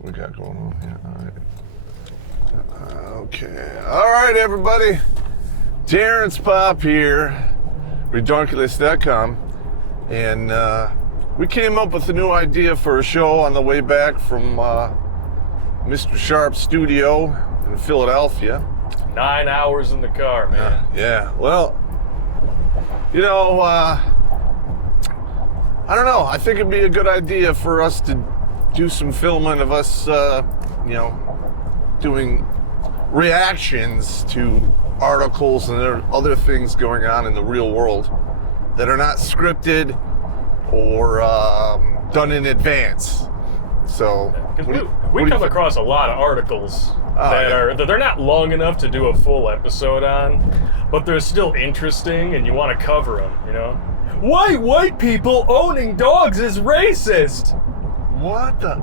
we got going on here. All right. Okay. All right, everybody. Terrence Popp here, Redonkulas.com, and we came up with a new idea for a show on the way back from Mr. Sharp's studio in Philadelphia. 9 hours in the car, man. Yeah. Well, you know, I don't know. I think it'd be a good idea for us to do some filming of us, doing reactions to articles and other things going on in the real world that are not scripted or done in advance. So we come across a lot of articles that they're not long enough to do a full episode on, but they're still interesting and you want to cover them, you know? Why white people owning dogs is racist? What the?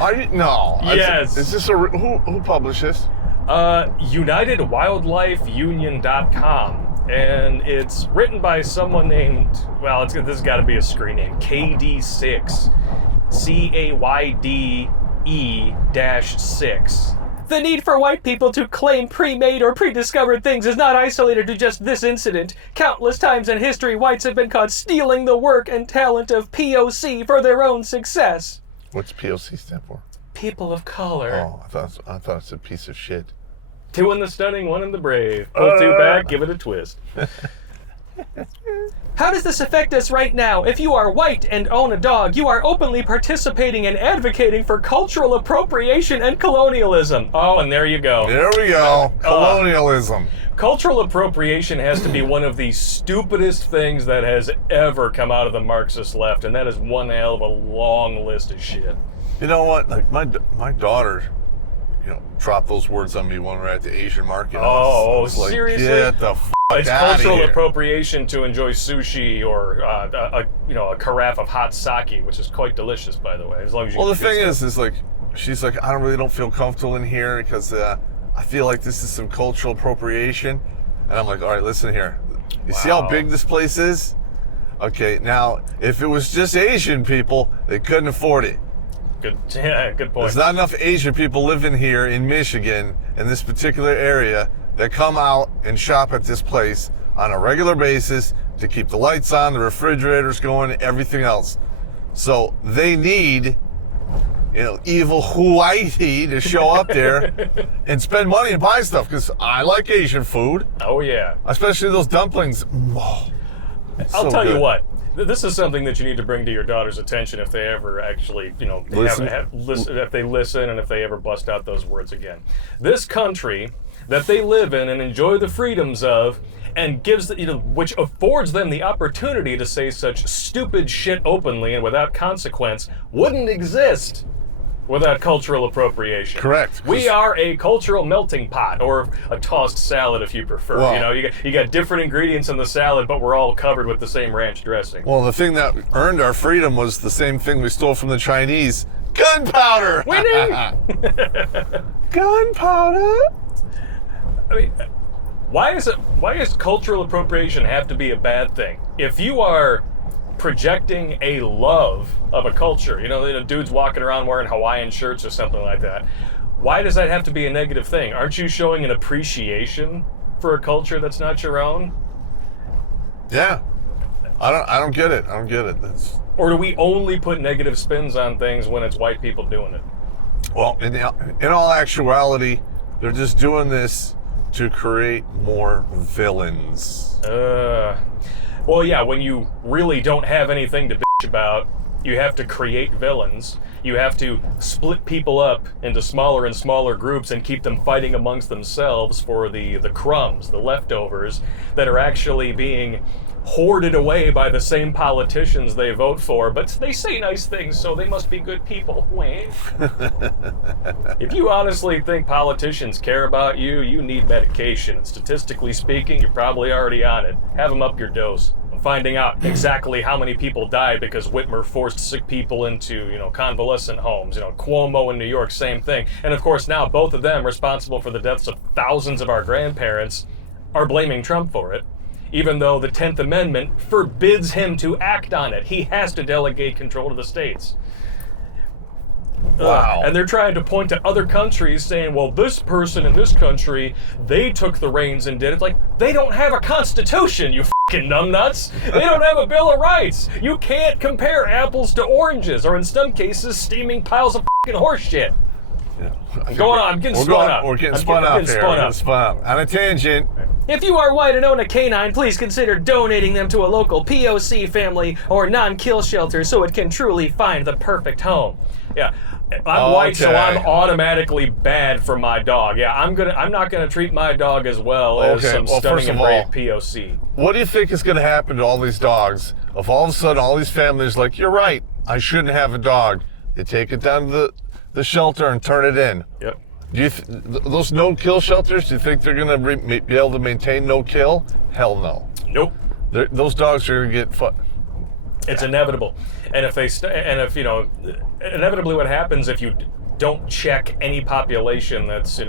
Are you? No. Yes. Is this who published this? UnitedWildlifeUnion.com, and it's written by someone named, this has got to be a screen name, KD6, CAYDE-6. The need for white people to claim pre-made or pre-discovered things is not isolated to just this incident. Countless times in history, whites have been caught stealing the work and talent of POC for their own success. What's POC stand for? People of color. Oh, I thought it's a piece of shit. Two in the stunning, one in the brave. Pull two back, give it a twist. How does this affect us right now? If you are white and own a dog, you are openly participating and advocating for cultural appropriation and colonialism. Oh, and there you go. There we go. Colonialism. Cultural appropriation has to be one of the stupidest things that has ever come out of the Marxist left, and that is one hell of a long list of shit. You know what? Like my daughter, dropped those words on me when we were at the Asian market. Oh, I was like, seriously? Get the It's outta cultural here. appropriation to enjoy sushi or a carafe of hot sake, which is quite delicious, by the way. As long as you. Well, the thing is like, she's like, I don't feel comfortable in here because I feel like this is some cultural appropriation, and I'm like, all right, listen here. You see how big this place is? Okay, now if it was just Asian people, they couldn't afford it. Good point. There's not enough Asian people living here in Michigan in this particular area that come out and shop at this place on a regular basis to keep the lights on, the refrigerators going, everything else. So they need, evil Hawaii to show up there and spend money and buy stuff, because I like Asian food. Oh, yeah. Especially those dumplings. Oh, I'll tell you what. This is something that you need to bring to your daughter's attention if they ever actually, if they listen and if they ever bust out those words again. This country that they live in and enjoy the freedoms of, and gives which affords them the opportunity to say such stupid shit openly and without consequence, wouldn't exist without cultural appropriation. Correct. We are a cultural melting pot, or a tossed salad if you prefer. Wow. You got different ingredients in the salad, but we're all covered with the same ranch dressing. Well, the thing that earned our freedom was the same thing we stole from the Chinese. Gunpowder! Winning! Gunpowder! I mean, why does cultural appropriation have to be a bad thing? If you are projecting a love of a culture, dudes walking around wearing Hawaiian shirts or something like that, why does that have to be a negative thing? Aren't you showing an appreciation for a culture that's not your own? Yeah. I don't get it. Or do we only put negative spins on things when it's white people doing it? Well, in all actuality, they're just doing this to create more villains. Well, yeah, when you really don't have anything to bitch about, you have to create villains. You have to split people up into smaller and smaller groups and keep them fighting amongst themselves for the crumbs, the leftovers, that are actually being hoarded away by the same politicians they vote for, but they say nice things, so they must be good people. If you honestly think politicians care about you, you need medication. And statistically speaking, you're probably already on it. Have them up your dose. I'm finding out exactly how many people died because Whitmer forced sick people into, convalescent homes. Cuomo in New York, same thing. And of course now both of them, responsible for the deaths of thousands of our grandparents, are blaming Trump for it. Even though the 10th Amendment forbids him to act on it. He has to delegate control to the states. Wow. And they're trying to point to other countries saying, well, this person in this country, they took the reins and did it. Like, they don't have a constitution, you fucking numbnuts. They don't have a Bill of Rights. You can't compare apples to oranges, or in some cases, steaming piles of fucking horse shit. Yeah. I'm getting spun up. We're getting spun up here. We're getting spun up. On a tangent. If you are white and own a canine, please consider donating them to a local POC family or non-kill shelter so it can truly find the perfect home. Yeah. I'm white, so I'm automatically bad for my dog. Yeah, I'm not gonna treat my dog as well as some stunning and brave POC. What do you think is gonna happen to all these dogs if all of a sudden all these families like, you're right, I shouldn't have a dog. They take it down to the shelter and turn it in. Yep. Do you those no-kill shelters? Do you think they're gonna be able to maintain no-kill? Hell no. Nope. Those dogs are gonna get It's inevitable, and if inevitably what happens if you don't check any population that's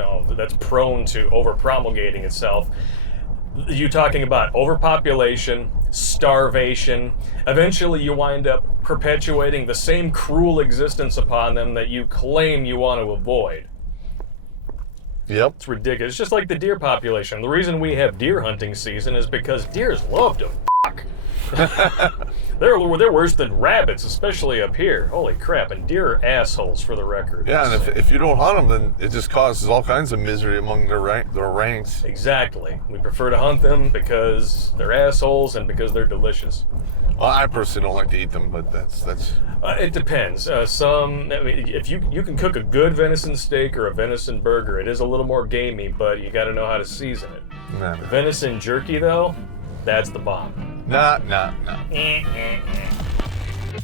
prone to over promulgating itself. You talking about overpopulation, starvation. Eventually, you wind up perpetuating the same cruel existence upon them that you claim you want to avoid. Yep. It's ridiculous. It's just like the deer population. The reason we have deer hunting season is because deers love to fuck. They're worse than rabbits, especially up here. Holy crap, and deer are assholes, for the record. Yeah, and if you don't hunt them, then it just causes all kinds of misery among their ranks. Exactly. We prefer to hunt them because they're assholes and because they're delicious. Well, I personally don't like to eat them, but that's. It depends. If you can cook a good venison steak or a venison burger, it is a little more gamey, but you got to know how to season it. Nah. Venison jerky, though, that's the bomb. Nah.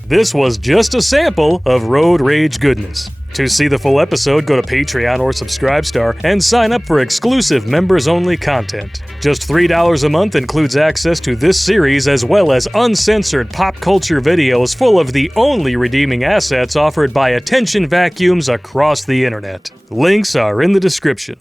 This was just a sample of Road Rage goodness. To see the full episode, go to Patreon or Subscribestar and sign up for exclusive members-only content. Just $3 a month includes access to this series as well as uncensored pop culture videos full of the only redeeming assets offered by attention vacuums across the internet. Links are in the description.